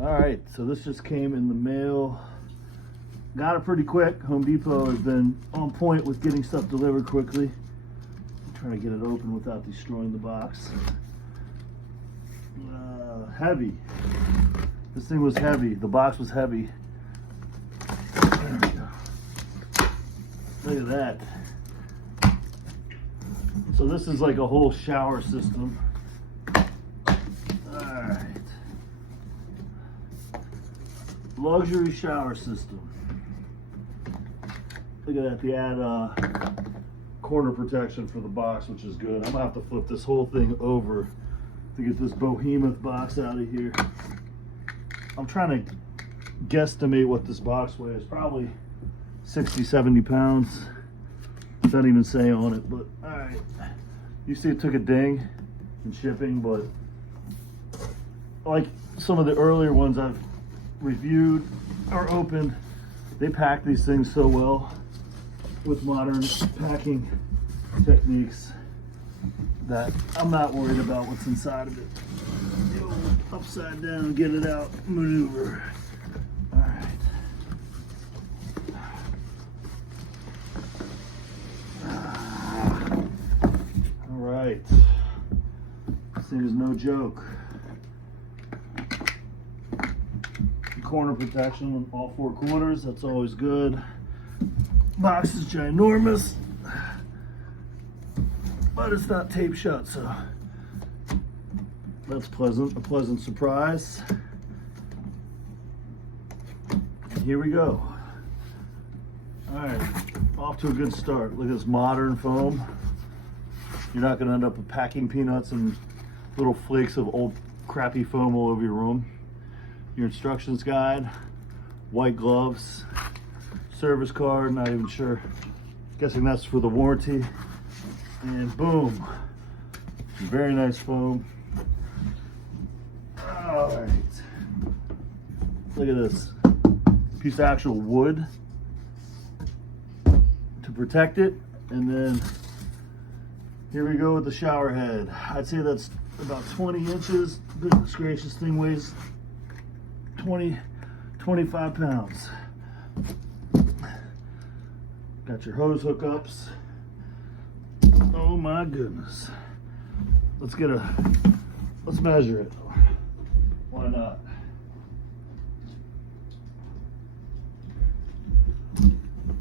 All right, so this just came in the mail. Got it pretty quick. Home Depot has been on point with getting stuff delivered quickly. I'm trying to get it open without destroying the box. Heavy. This thing was heavy. The box was heavy. There we go. Look at that. So this is like a whole shower system. Alright. Luxury shower system. Look at that, they add corner protection for the box, which is good. I'm gonna have to flip this whole thing over to get this behemoth box out of here. I'm trying to guesstimate what this box weighs. Probably 60, 70 pounds. Doesn't even say on it, but all right. You see it took a ding in shipping, but like some of the earlier ones I've reviewed or opened, they pack these things so well with modern packing techniques that I'm not worried about what's inside of it. The old upside down, get it out maneuver. All right. All right. This thing is no joke. Corner protection on all four corners, that's always good. Box is ginormous, but it's not taped shut, so that's pleasant, a pleasant surprise. And here we go. All right, off to a good start. Look at this modern foam. You're not gonna end up with packing peanuts and little flakes of old crappy foam all over your room. Your instructions guide, white gloves, service card, not even sure. Guessing that's for the warranty. And boom, very nice foam. All right, look at this piece of actual wood to protect it. And then here we go with the shower head. I'd say that's about 20 inches. Goodness gracious, thing weighs 25 pounds. Got your hose hookups. Oh my goodness. Let's measure it. Why not?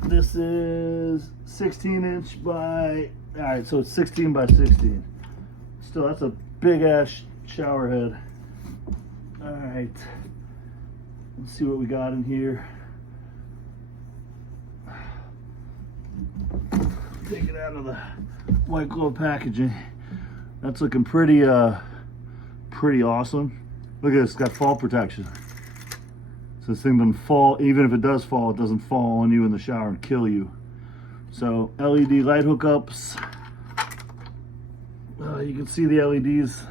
This is 16 inch by, all right, so it's 16 by 16. Still, that's a big ass shower head. All right. Let's see what we got in here. Take it out of the white glove packaging. That's looking pretty awesome. Look at this, it's got fall protection. So this thing doesn't fall, even if it does fall, it doesn't fall on you in the shower and kill you. So LED light hookups. You can see the LEDs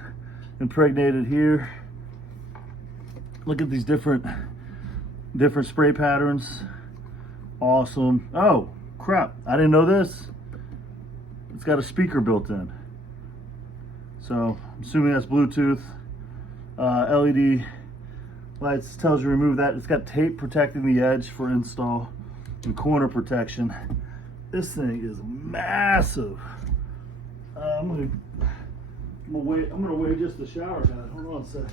impregnated here. Look at these different spray patterns. Awesome. Oh crap, I didn't know this. It's got a speaker built in, so I'm assuming that's Bluetooth. LED lights tells you to remove that. It's got tape protecting the edge for install and corner protection. This thing is massive. I'm gonna weigh just the shower head. Hold on a sec.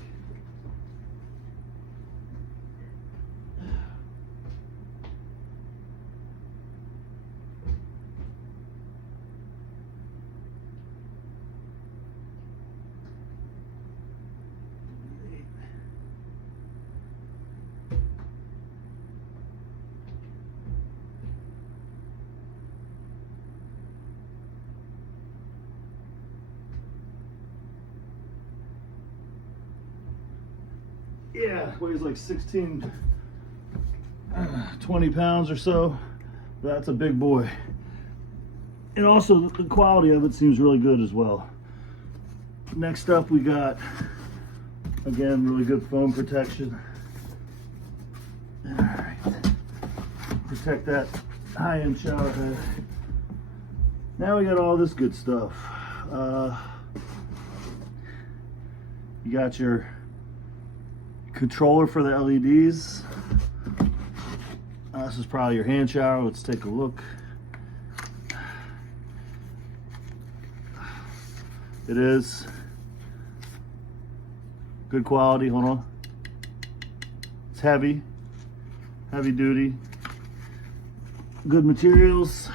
Yeah, weighs like 20 pounds or so. That's a big boy. And also the quality of it seems really good as well. Next up we got, again, really good foam protection. All right, protect that high-end shower head. Now we got all this good stuff. You got your controller for the LEDs. This is probably your hand shower. Let's take a look. It is good quality. Hold on. It's heavy duty, good materials.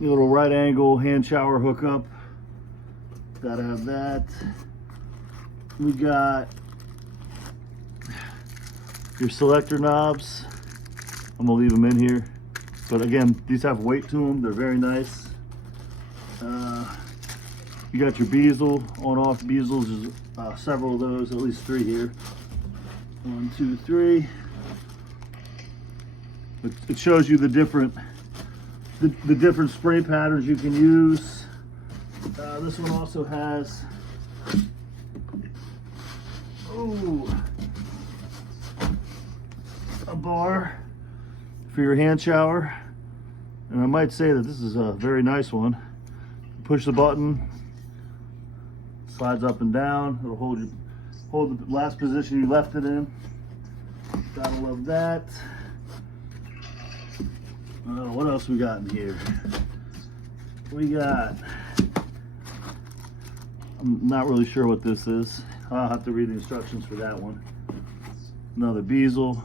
Little right angle hand shower hookup. Gotta have that. We got your selector knobs. I'm gonna leave them in here, but again, these have weight to them. They're very nice. You got your bezel, on-off bezels. There's several of those, at least 3 here. 1, 2, 3. It shows you the different spray patterns you can use. This one also has a bar for your hand shower, and I might say that this is a very nice one. Push the button, slides up and down. It'll hold the last position you left it in. Gotta love that. What else we got in here? We got, I'm not really sure what this is. I'll have to read the instructions for that one. Another bezel,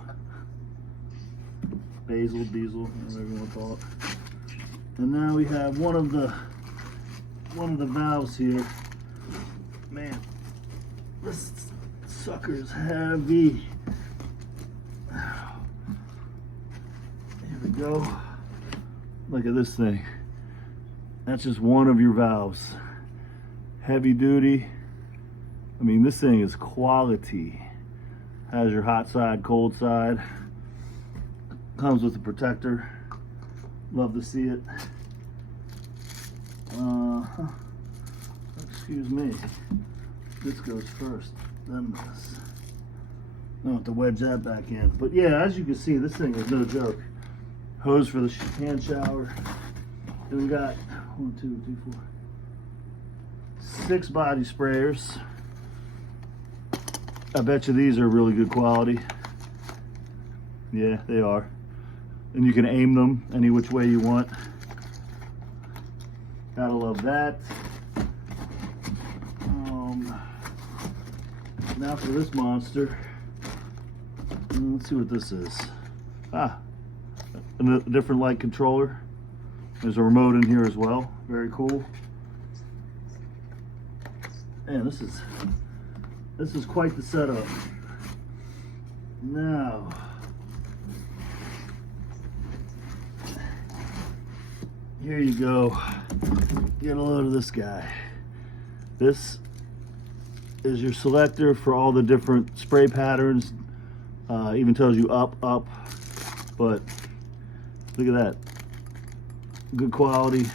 whatever you want to call it. And now we have one of the valves here. Man, this sucker's heavy. Here we go. Look at this thing. That's just one of your valves. Heavy duty. I mean, this thing is quality. Has your hot side, cold side. Comes with a protector. Love to see it. Excuse me. This goes first, then this. I don't have to wedge that back in. But yeah, as you can see, this thing is no joke. Hose for the hand shower. Then we got 1, 2, 3, 4, 6 body sprayers. I bet you these are really good quality. Yeah, they are. And you can aim them any which way you want. Gotta love that. Now for this monster. Let's see what this is. A different light controller. There's a remote in here as well. Very cool. Man, this is quite the setup. Now, here you go. Get a load of this guy. This is your selector for all the different spray patterns. Even tells you up. But look at that. Good quality.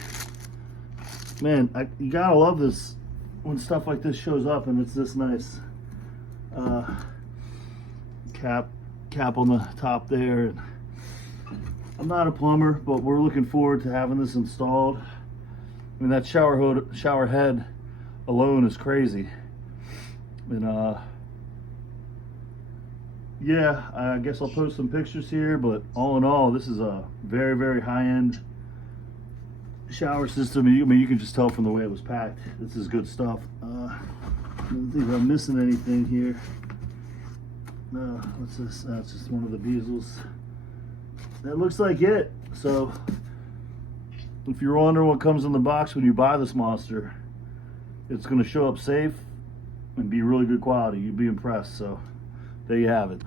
Man, you gotta love this when stuff like this shows up and it's this nice. Cap on the top there. I'm not a plumber, but we're looking forward to having this installed. I mean, that shower head alone is crazy. And yeah, I guess I'll post some pictures here, but all in all, this is a very, very high-end shower system. I mean, you can just tell from the way it was packed. This is good stuff. I don't think I'm missing anything here. What's this? That's just one of the bezels. That looks like it. So if you're wondering what comes in the box when you buy this monster, it's going to show up safe and be really good quality. You'd be impressed. So there you have it.